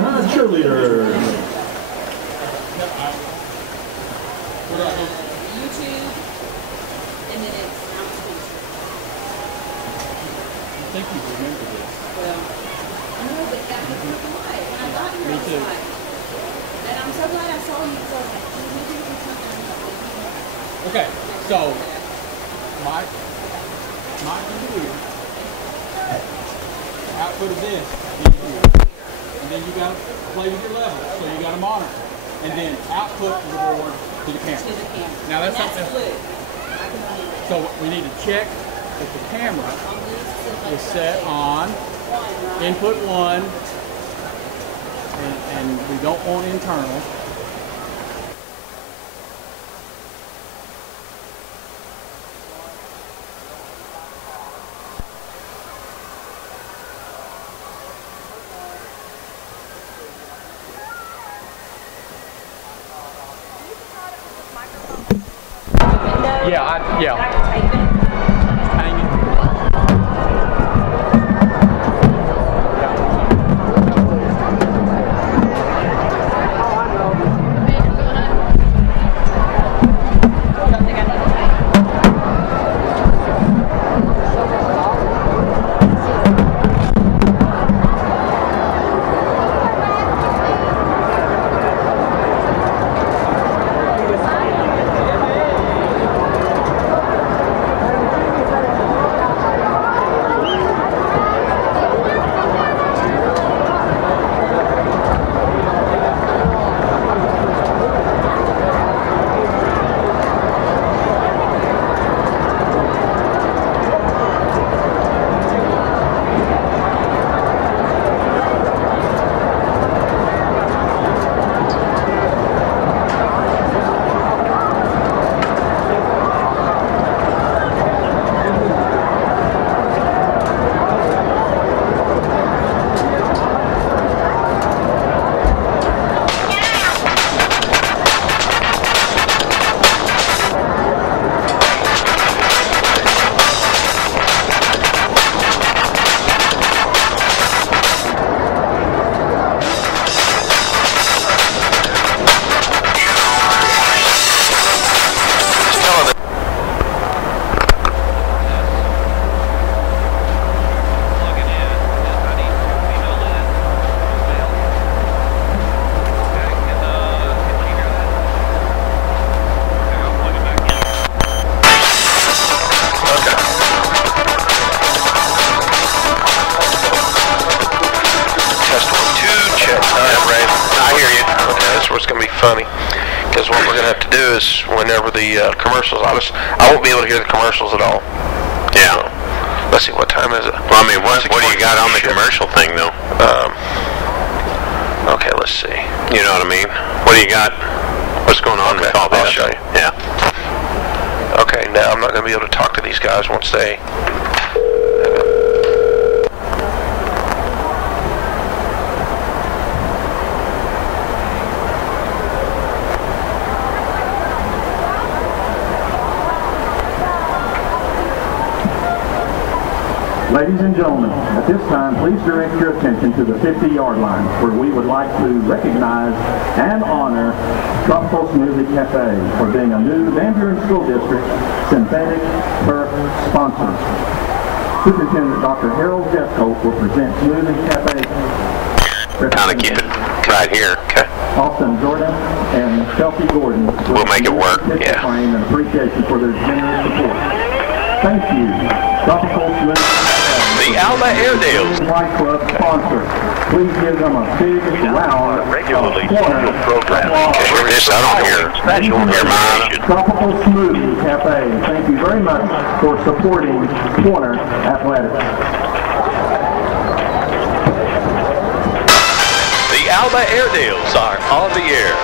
cheerleaders. YouTube, and then it's Alma School. I think you remember this. Well, I know, but that was the light. And I got here, I was like, and I'm so glad I saw you because I was like, can you do something? Okay, so Mike is here. Output of this is here. And then you got to play with your level, so you got to monitor. And then output the board to the camera. To the camera. Now that's something. Blue. So we need to check that the camera is set on input 1, and we don't want internal. Yeah. Hang it. funny, because what we're going to have to do is whenever the commercials, I won't be able to hear the commercials at all. Yeah. So, let's see, what time is it? Well, I mean, what do you got on the commercial thing, though? Okay, let's see. You know what I mean? What do you got? What's going on with all this? I'll show you. Yeah. Okay, now I'm not going to be able to talk to these guys once they... Ladies and gentlemen, at this time, please direct your attention to the 50-yard line, where we would like to recognize and honor Tropical Smoothie Cafe for being a new VanBuren School District synthetic turf sponsor. Superintendent Dr. Harold Jeffcoat will present Smoothie Cafe. Kind of keep it right here. Okay. Austin Jordan and Chelsea Gordon We'll make it work. Yeah. Claim and appreciation for their generous support. Thank you, Tropical Smoothie. The Alma Airedales. White Club sponsor. Please give them a big round regularly scheduled program. This I don't hear mine. Tropical Smoothie Cafe. Thank you very much for supporting Corner Athletics. The Alma Airedales are on the air.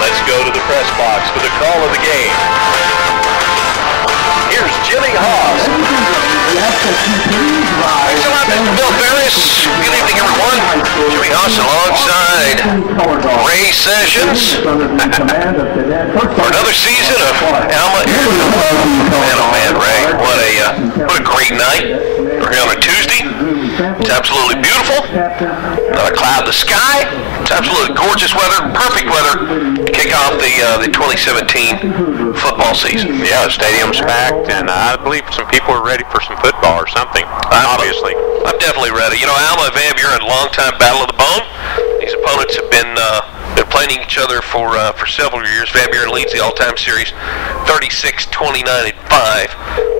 Let's go to the press box for the call of the game. Here's Jimmy Haas. Bill Ferris. Good evening, everyone. Jimmy Haas alongside Ray Sessions for another season of Alma. Man, oh man, Ray, what a great night. We're here on a Tuesday. It's absolutely beautiful. Not a cloud in the sky. It's absolutely gorgeous weather, perfect weather to kick off the 2017 football season. Yeah, the stadium's packed, and I believe some people are ready for some football or something, obviously. I'm definitely ready. You know, Alma and VanBuren, long-time battle of the bone. These opponents have been playing each other for several years. VanBuren leads the all-time series 36-29-5.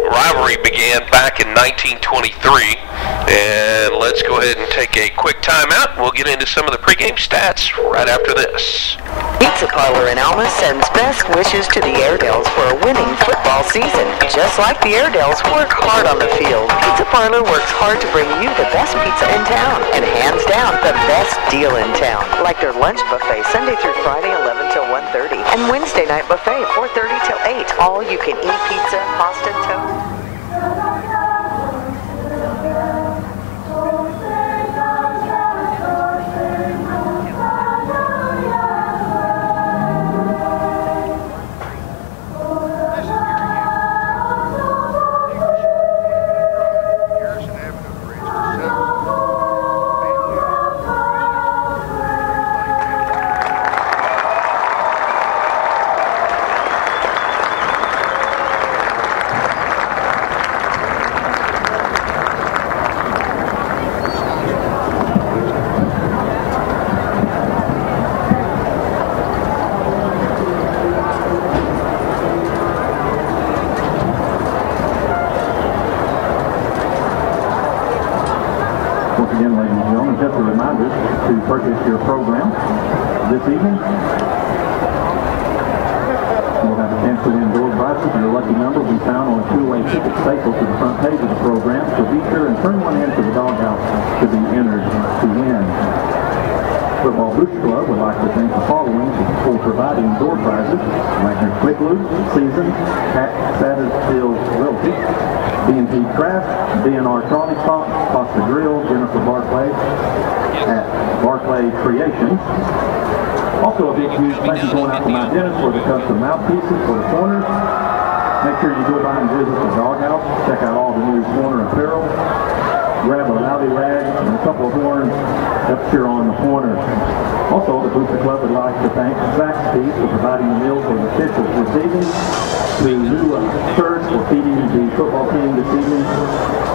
Rivalry began back in 1923. And let's go ahead and take a quick timeout. We'll get into some of the pregame stats right after this. Pizza Parlor in Alma sends best wishes to the Airedales for a winning football season. Just like the Airedales work hard on the field, Pizza Parlor works hard to bring you the best pizza in town, and hands down, the best deal in town. Like their lunch buffet, Sunday through Friday, 11 till 1:30, and Wednesday night buffet, 4:30 till 8. All you can eat pizza, pasta, toast. Purchase your program this evening. You'll have a chance to win door prizes. Your lucky number will be found on a two-way ticket stapled to the front page of the program, so be sure and turn one in to the doghouse to be entered to win. Football Booster Club would like to thank the following for providing door prizes: Wagner's Quick Loop, Season, Sattersfield Realty, B&P Craft, DNR Trolley Stop, Costa Grill, Jennifer Barclay at Barclay Creations. Also a big huge thank you going out to my dentist for the custom mouthpieces for the corners. Make sure you go by and visit the doghouse. Check out all the new corner apparel. Grab a rowdy rag and a couple of horns up here on the corner. Also, the Booster Club would like to thank Zaxby's for providing the meals for the officials this evening. The new shirts for feeding the football team this evening.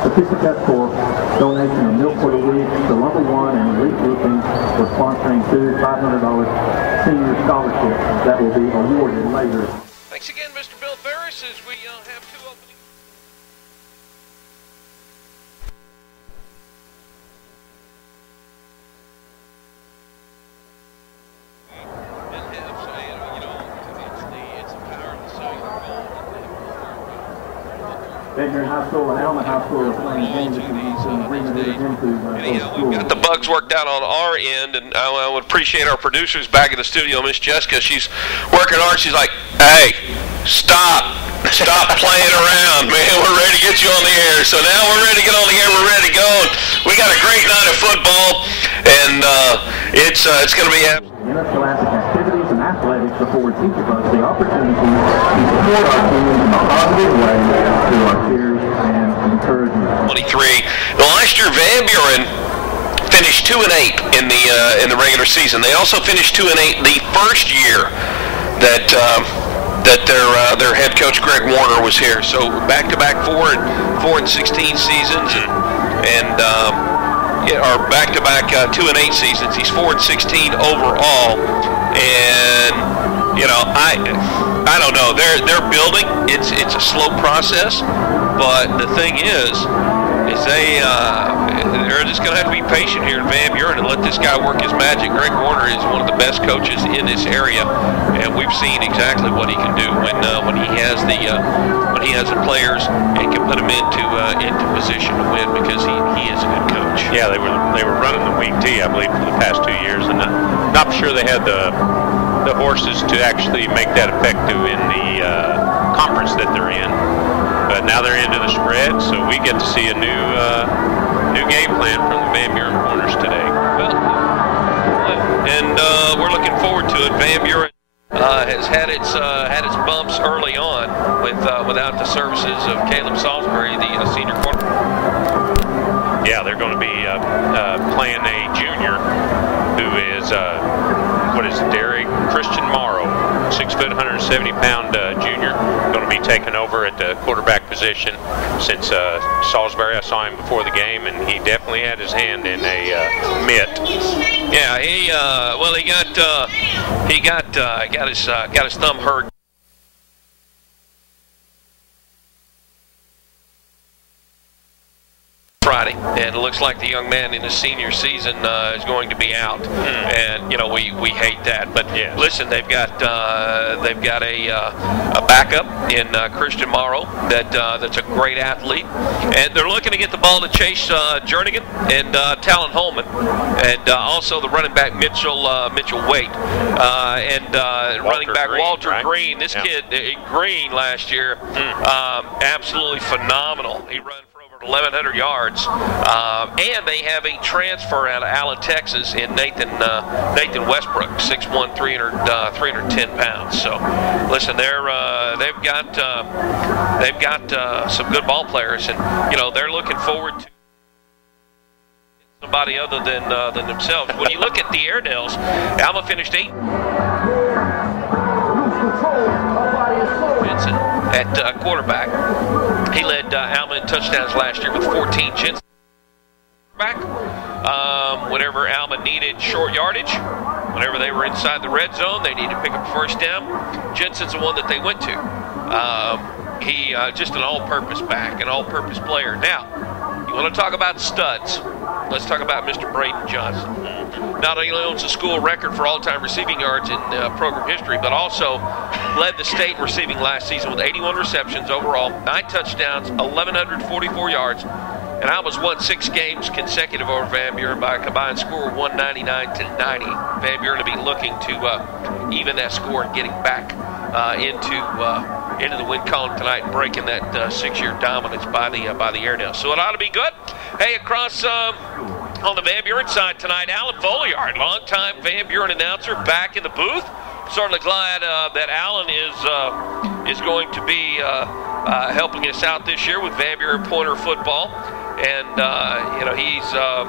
The Piscatech for donation of milk for the week. The Lumber One and Elite Roofing for sponsoring two $500 senior scholarships that will be awarded later. Thanks again, Mr. Bill Ferris, as we have two openings. VanBuren High School and Alma High School are playing games into we've got the bugs worked out on our end, and I would appreciate our producers back in the studio, Miss Jessica. She's working hard. She's like, hey, stop playing around, man. We're ready to get you on the air. So now we're ready to get on the air. We're ready to go. We got a great night of football, and it's going to be interscholastic activities and athletics affords each of us the opportunity to support our teams in a positive way through our cheers and encouragement. 23. Last year, VanBuren finished 2-8 in the regular season. They also finished 2-8 the first year that their head coach Greg Warner was here. So back-to-back 4-16 seasons and our back-to-back 2-8 seasons. He's 4-16 overall, and I don't know. They're building. It's a slow process, but the thing is they're just going to have to be patient here in VanBuren and let this guy work his magic. Greg Warner is one of the best coaches in this area, and we've seen exactly what he can do when he has the players and can put them into position to win, because he is a good coach. Yeah, they were running the wing tee, I believe, for the past 2 years, and not sure they had the horses to actually make that effective in the conference that they're in. But now they're into the spread, so we get to see a new game plan from the VanBuren Corners today. Well, and we're looking forward to it. VanBuren has had its bumps early on without the services of Caleb Salisbury, the senior quarterback. Yeah, they're going to be playing a junior who is, Derek Christian Morrow, 6 foot, 170-pound junior, going to be taking over at the quarterback position since Salisbury. I saw him before the game, and he definitely had his hand in a mitt. Yeah, he got his thumb hurt. Friday, and it looks like the young man in his senior season is going to be out, and we hate that. But yes. Listen, they've got a backup in Christian Morrow that's a great athlete, and they're looking to get the ball to Chase Jernigan and Talon Holman, and also the running back Mitchell Waite, and running back Green, Walter right? Green. This kid Green last year, absolutely phenomenal. He ran 1,100 yards, and they have a transfer out of Allen, Texas, in Nathan Westbrook, 6'1", 310 pounds. So, listen, they've got some good ball players, and they're looking forward to somebody other than themselves. When you look at the Airedales, Alma finished 8. Vincent at quarterback. He led Alma in touchdowns last year with 14. Jensen back. Whenever Alma needed short yardage, whenever they were inside the red zone, they needed to pick up a first down. Jensen's the one that they went to. He just an all-purpose back, an all-purpose player. Now, you want to talk about studs? Let's talk about Mr. Braden Johnson. Not only owns the school record for all-time receiving yards in program history, but also led the state in receiving last season with 81 receptions overall, 9 touchdowns, 1,144 yards, and Alma's won 6 games consecutive over VanBuren by a combined score of 199-90. VanBuren to be looking to even that score and getting back into the win column tonight and breaking that 6-year dominance by the Airedales. So it ought to be good. Hey, across on the VanBuren side tonight, Alan Folliard, longtime VanBuren announcer, back in the booth. Certainly glad that Alan is going to be helping us out this year with VanBuren Pointer football, and he's a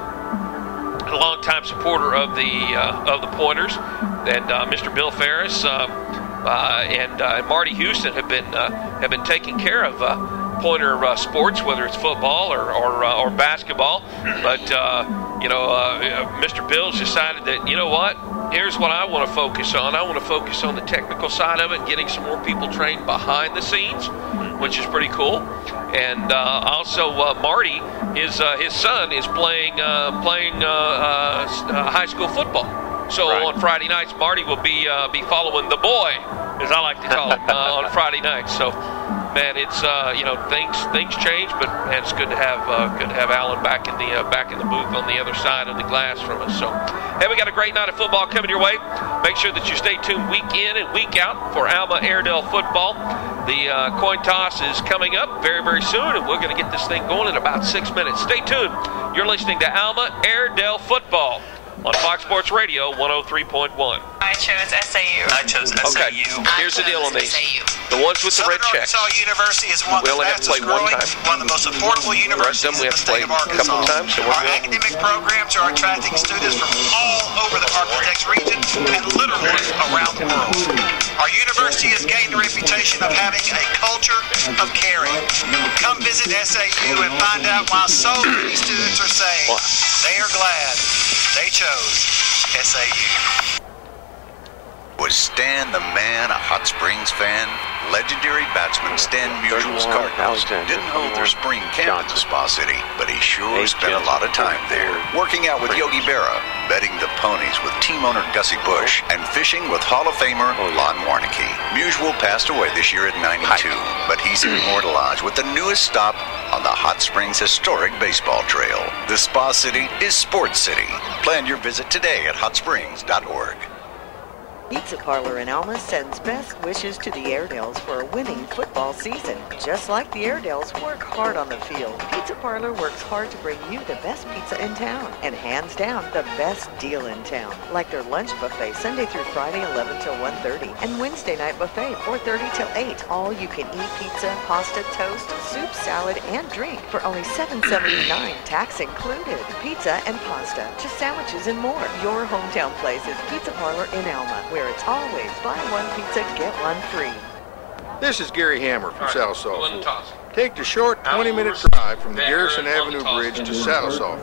longtime supporter of the Pointers, and Mr. Bill Ferris and Marty Houston have been taking care of Pointer sports, whether it's football or basketball. But Mr. Bill's decided that, here's what I want to focus on. I want to focus on the technical side of it, getting some more people trained behind the scenes, which is pretty cool. And also Marty, his son, is playing high school football. So right. On Friday nights, Marty will be following the boy, as I like to call him, on Friday nights. So, man, it's things change, but man, it's good to have Alan back in the booth on the other side of the glass from us. So, hey, we got a great night of football coming your way. Make sure that you stay tuned week in and week out for Alma Airedale football. The coin toss is coming up very, very soon, and we're going to get this thing going in about 6 minutes. Stay tuned. You're listening to Alma Airedale football on Fox Sports Radio 103.1. I chose SAU. I chose SAU. Okay, here's the deal on these. The ones with the red checks, Arkansas University is one of we the only have to play fastest one growing, time. one of the most affordable The rest of them universities we in have the to play state of a Arkansas. couple times. So Our academic programs are attracting students from all over the Arkansas region and literally around the world. Our university has gained a reputation of having a culture of caring. Come visit SAU and find out why so many students are saying they are glad they chose SAU. Was Stan the Man a Hot Springs fan? Legendary batsman Stan Musial's Cardinals didn't hold their spring camp in the Spa City, but he sure spent a lot of time there, working out with Yogi Berra, betting the ponies with team owner Gussie Busch, and fishing with Hall of Famer Lon Warnicki. Musial passed away this year at 92, but he's immortalized with the newest stop on the Hot Springs historic baseball trail. The Spa City is Sports City. Plan your visit today at hotsprings.org. Pizza Parlor in Alma sends best wishes to the Airedales for a winning football season. Just like the Airedales work hard on the field, Pizza Parlor works hard to bring you the best pizza in town, and hands down, the best deal in town. Like their lunch buffet Sunday through Friday 11 till 1:30, and Wednesday night buffet 4:30 till 8. All you can eat pizza, pasta, toast, soup, salad, and drink for only $7.79, tax included. Pizza and pasta to sandwiches and more. Your hometown place is Pizza Parlor in Alma, where it's always buy one pizza, get one free. This is Gary Hammer from Saddle-Salt. Take the short 20-minute drive from the Garrison Avenue Bridge to Saddle-Salt.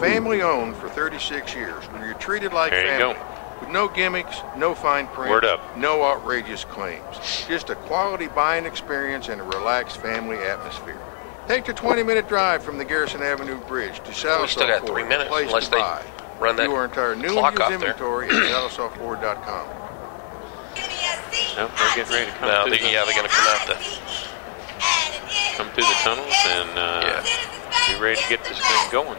Family owned for 36 years, where you're treated like family. With no gimmicks, no fine print, Word up. No outrageous claims. Just a quality buying experience and a relaxed family atmosphere. Take the 20-minute drive from the Garrison Avenue Bridge to Saddle-Salt. Still got 3 minutes unless they run that your entire new and used inventory at saddlesaltford.com. Nope, they're getting ready to come through. They're going to come out come through the tunnels and be ready to get this thing going.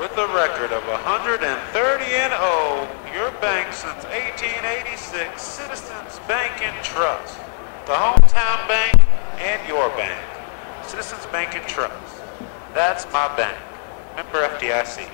With a record of 130-0, your bank since 1886, Citizens Bank and Trust. The hometown bank and your bank. Citizens Bank and Trust. That's my bank. Member FDIC.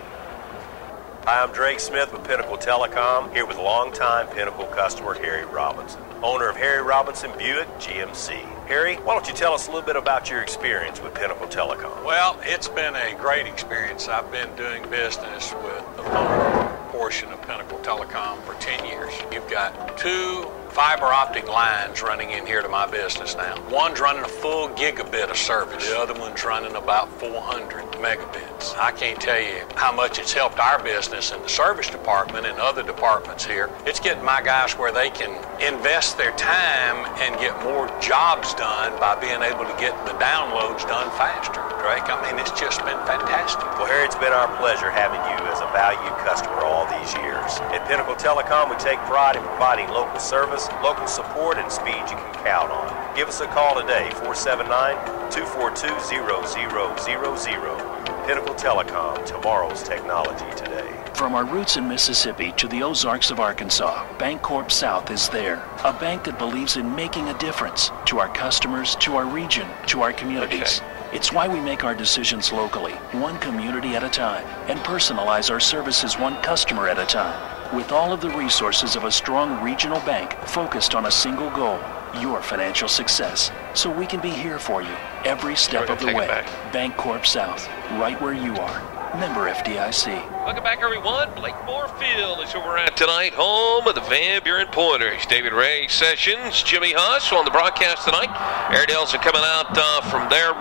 Hi, I'm Drake Smith with Pinnacle Telecom, here with longtime Pinnacle customer Harry Robinson, owner of Harry Robinson Buick GMC. Harry, why don't you tell us a little bit about your experience with Pinnacle Telecom? Well, it's been a great experience. I've been doing business with the phone portion of Pinnacle Telecom for 10 years. You've got 2 fiber optic lines running in here to my business now. One's running a full gigabit of service. The other one's running about 400 megabits. I can't tell you how much it's helped our business in the service department and other departments here. It's getting my guys where they can invest their time and get more jobs done by being able to get the downloads done faster. Drake, I mean, it's just been fantastic. Well, Harry, it's been our pleasure having you as a valued customer all these years. At Pinnacle Telecom, we take pride in providing local service, local support, and speed you can count on. Give us a call today, 479-242-0000. Pinnacle Telecom, tomorrow's technology today. From our roots in Mississippi to the Ozarks of Arkansas, Bancorp South is there. A bank that believes in making a difference to our customers, to our region, to our communities. It's why we make our decisions locally, one community at a time, and personalize our services one customer at a time. With all of the resources of a strong regional bank focused on a single goal, your financial success. So we can be here for you every step of the way. Bancorp South, right where you are. Member FDIC. Welcome back, everyone. Blake Moorfield is where we're at tonight, home of the VanBuren Pointers. David Ray Sessions, Jimmy Huss on the broadcast tonight. Airedales are coming out from their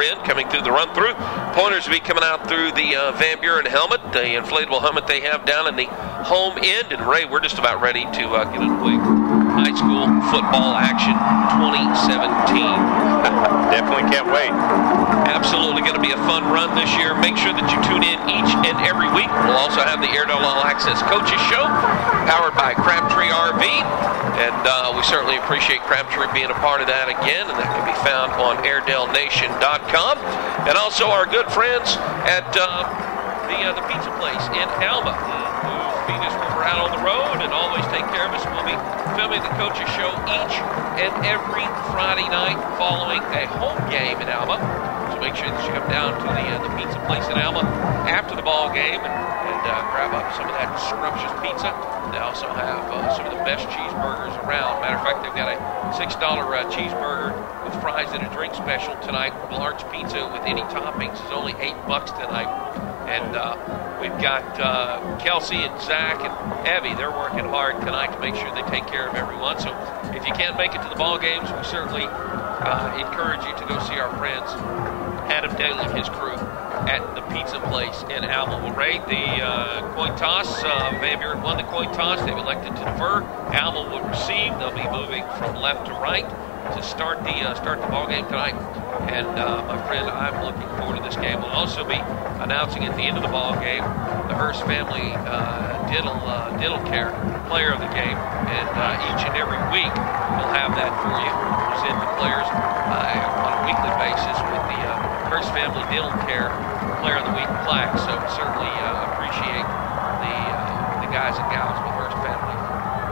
end, coming through the run-through. Pointers will be coming out through the VanBuren helmet, the inflatable helmet they have down in the home end. And Ray, we're just about ready to get underway. High school football action 2017. Definitely can't wait. Absolutely going to be a fun run this year. Make sure that you tune in each and every week. We'll also have the Airedale All Access Coaches Show, powered by Crabtree RV. And we certainly appreciate Crabtree being a part of that again. And that can be found on AiredaleNation.com. And also our good friends at the pizza place in Alma, who feed us when we're out on the road and always take care of us. We'll be filming the Coaches Show each and every Friday night following a home game in Alma. So make sure that you come down to the pizza place in Alma after the ball game and grab up some of that scrumptious pizza. They also have some of the best cheeseburgers around. Matter of fact, they've got a $6 cheeseburger with fries and a drink special tonight. Large pizza with any toppings is only $8 tonight. And we've got Kelsey and Zach and Evie. They're working hard tonight to make sure they take care of everyone. So if you can't make it to the ball games, we certainly encourage you to go see our friends, Adam Daly and his crew, at the pizza place in Alma. We'll rate the coin toss. VanBuren won the coin toss. They've elected to defer. Alma will receive. They'll be moving from left to right to start the ball game tonight. And my friend, I'm looking forward to this game. We'll also be announcing at the end of the ball game the Hurst family dental care player of the game. And each and every week we'll have that for you. Present the players on a weekly basis with the Hurst family dental care player of the week plaque. So certainly appreciate the the guys and gals with Hurst family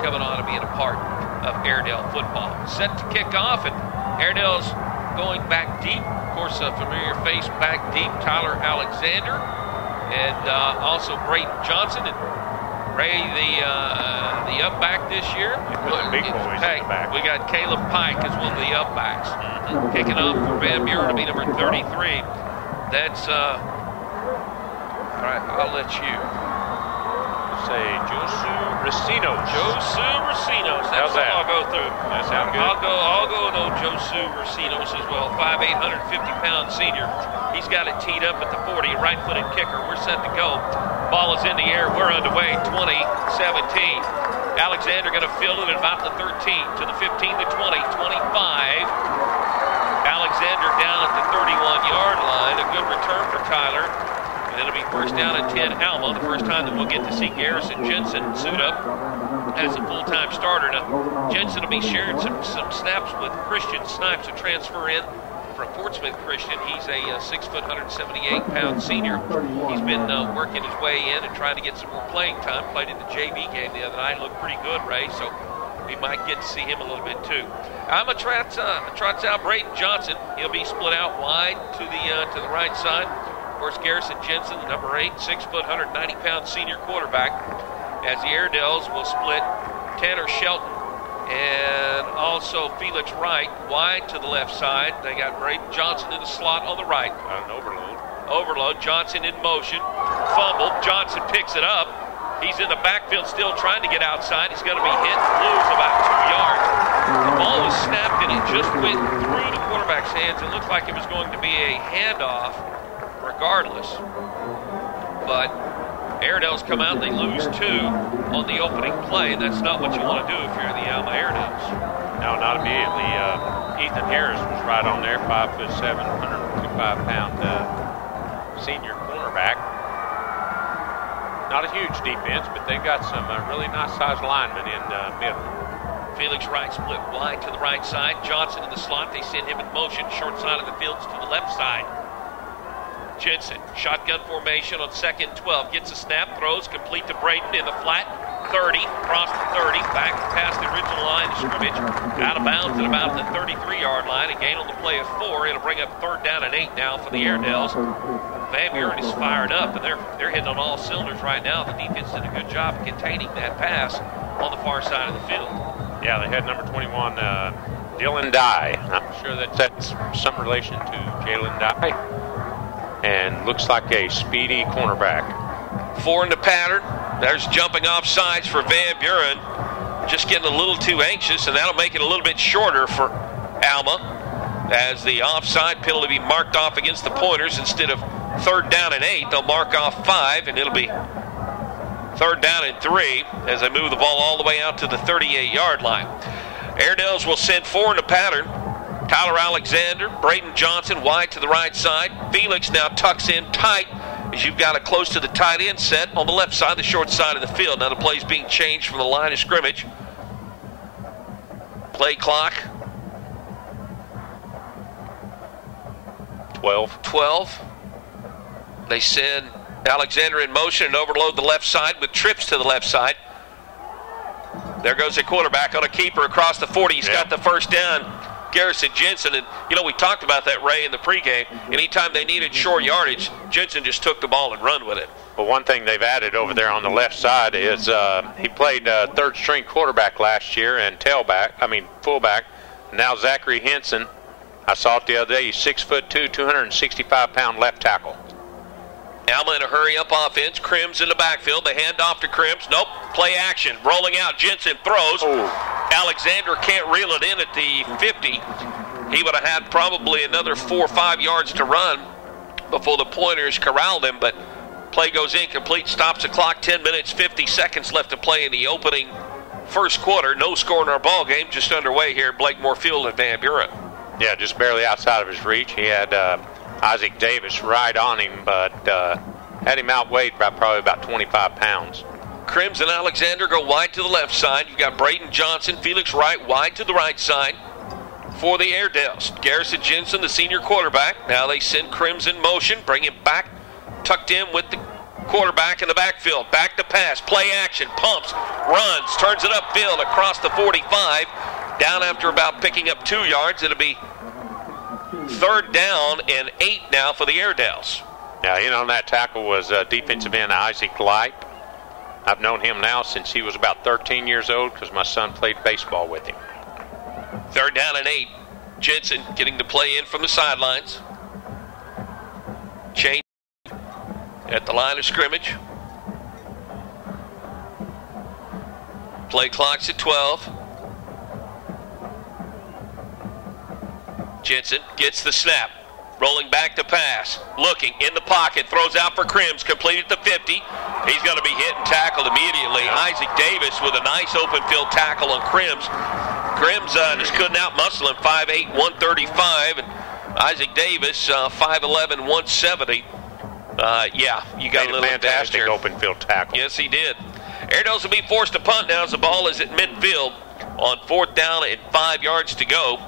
coming on and being a part of Airedale football. Set to kick off, and Airedale's going back deep. Of course, a familiar face back deep, Tyler Alexander, and also Braden Johnson. And Ray, the up back this year. Big boys in the back. We got Caleb Pike as one of the up backs. Kicking off for VanBuren to be number 33. That's, all right, I'll let you say Josu Racinos. Josu Racinos. That's what I'll go through. That sounds good. I'll go with old Josu Racinos as well. 5'8", 150-pound senior. He's got it teed up at the 40, right-footed kicker. We're set to go. Ball is in the air. We're underway. 20-17. Alexander going to field it at about the 13 to the 15 to 20, 25. Alexander down at the 31-yard line. A good return for Tyler. And it'll be first down and 10, Alma. The first time that we'll get to see Garrison Jensen suit up as a full-time starter. Now, Jensen will be sharing some snaps with Christian Snipes, a transfer in from Portsmouth Christian. He's a 6 foot, 178-pound senior. He's been working his way in and trying to get some more playing time. Played in the JV game the other night. Looked pretty good, Ray, so we might get to see him a little bit too. Alma trots out Braden Johnson. He'll be split out wide to the right side. Of course, Garrison Jensen, the number 8, 6 foot, 190-pound senior quarterback, as the Airedales will split Tanner Shelton and also Felix Wright wide to the left side. They got Braden Johnson in the slot on the right. An overload. Overload. Johnson in motion. Fumble. Johnson picks it up. He's in the backfield still trying to get outside. He's going to be hit and lose about 2 yards. The ball was snapped and it just went through the quarterback's hands. It looked like it was going to be a handoff regardless. But Airedales come out and they lose 2 on the opening play. That's not what you want to do if you're the Alma Airedales. No, not immediately. Ethan Harris was right on there, 5'7", 155-pound senior cornerback. Not a huge defense, but they got some really nice-sized linemen in middle. Felix Wright split wide to the right side. Johnson in the slot. They send him in motion. Short side of the field to the left side. Jensen, shotgun formation on 2nd 12. Gets a snap, throws, complete to Braden in the flat. 30, across the 30, back past the original line of scrimmage. Out of bounds at about the 33-yard line. A gain on the play of 4. It'll bring up 3rd down and 8 now for the Airedales. VanBuren is fired up, and they're hitting on all cylinders right now. The defense did a good job of containing that pass on the far side of the field. Yeah, they had number 21, Dylan Dye. I'm sure that's some relation to Jalen Dye. And looks like a speedy cornerback. 4 in the pattern. There's jumping off sides for VanBuren. Just getting a little too anxious, and that'll make it a little bit shorter for Alma. As the offside penalty be marked off against the Pointers. Instead of 3rd down and 8, they'll mark off 5, and it'll be 3rd down and 3 as they move the ball all the way out to the 38-yard line. Airedales will send 4 in the pattern. Tyler Alexander, Braden Johnson wide to the right side. Felix now tucks in tight as you've got it close to the tight end set on the left side, the short side of the field. Now the play's being changed from the line of scrimmage. Play clock. 12. They send Alexander in motion and overload the left side with trips to the left side. There goes a quarterback on a keeper across the 40. He's got the first down. Garrison Jensen, and we talked about that, Ray, in the pregame. Anytime they needed short yardage, Jensen just took the ball and run with it. Well, one thing they've added over there on the left side is he played 3rd string quarterback last year and fullback. Now Zachary Henson, I saw it the other day, he's 6'2", 265-pound left tackle. Alma in a hurry-up offense. Crims in the backfield. They hand off to Crims. Nope. Play action. Rolling out. Jensen throws. Alexander can't reel it in at the 50. He would have had probably another 4 or 5 yards to run before the Pointers corralled him, but play goes incomplete. Stops the clock. 10 minutes, 50 seconds left to play in the opening first quarter. No score in our ball game. Just underway here at Blakemore Field at VanBuren. Yeah, just barely outside of his reach. He had Isaac Davis right on him, but had him outweighed by probably about 25 pounds. Crims and Alexander go wide to the left side. You've got Braden Johnson, Felix Wright wide to the right side for the Airedales. Garrison Jensen, the senior quarterback. Now they send Crims in motion, bring him back, tucked in with the Quarterback in the backfield. Back to pass. Play action. Pumps. Runs. Turns it upfield across the 45. Down after about picking up 2 yards. It'll be 3rd down and 8 now for the Airedales. Yeah, in on that tackle was defensive end Isaac Light. I've known him now since he was about 13 years old because my son played baseball with him. 3rd down and 8. Jensen getting to play in from the sidelines. Change at the line of scrimmage. Play clock's at 12. Jensen gets the snap. Rolling back to pass. Looking in the pocket. Throws out for Crims. Completed the 50. He's going to be hit and tackled immediately. Isaac Davis with a nice open field tackle on Crims. Crims just couldn't out-muscle him. 5'8", 135. And Isaac Davis, 5'11", 170. Yeah, you got a little fantastic open field tackle. Yes, he did. Airedales will be forced to punt now as the ball is at midfield on 4th down and 5 yards to go.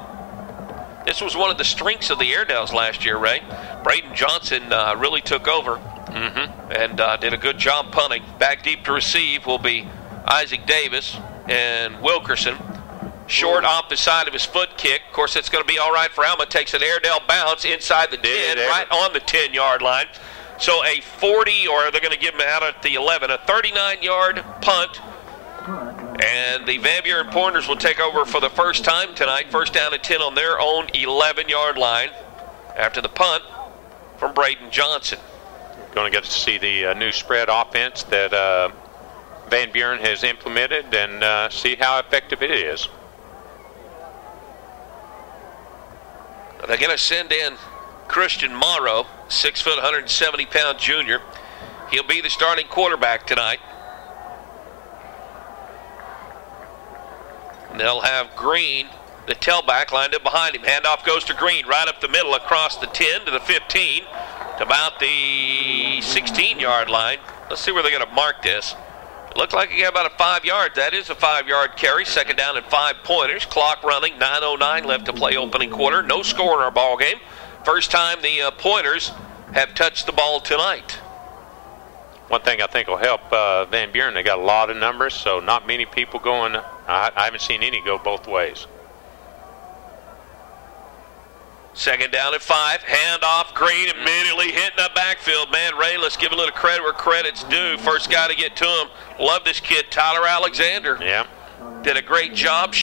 This was one of the strengths of the Airedales last year, Ray. Braden Johnson really took over and did a good job punting. Back deep to receive will be Isaac Davis and Wilkerson. Short off the side of his foot kick. Of course, it's going to be all right for Alma. Takes an Airedale bounce inside the 10, right on the 10-yard line. So a 40, or they're going to give him out at the 11, a 39-yard punt. And the VanBuren Pointers will take over for the first time tonight. 1st down and 10 on their own 11-yard line after the punt from Braden Johnson. Going to get to see the new spread offense that VanBuren has implemented and see how effective it is. They're going to send in Christian Morrow, 6 foot, 170-pound junior. He'll be the starting quarterback tonight. And they'll have Green, the tailback, lined up behind him. Handoff goes to Green, right up the middle, across the 10 to the 15, to about the 16-yard line. Let's see where they're going to mark this. It looked like he got about a 5 yard. That is a 5-yard carry. 2nd down and 5 pointers. Clock running. 9:09 left to play opening quarter. No score in our ball game. First time the Pointers have touched the ball tonight. One thing I think will help VanBuren, they got a lot of numbers, so not many people going. I haven't seen any go both ways. 2nd down and 5. Handoff. Green immediately hitting the backfield. Man, Ray, let's give a little credit where credit's due. First guy to get to him. Love this kid, Tyler Alexander. Yeah. Did a great job.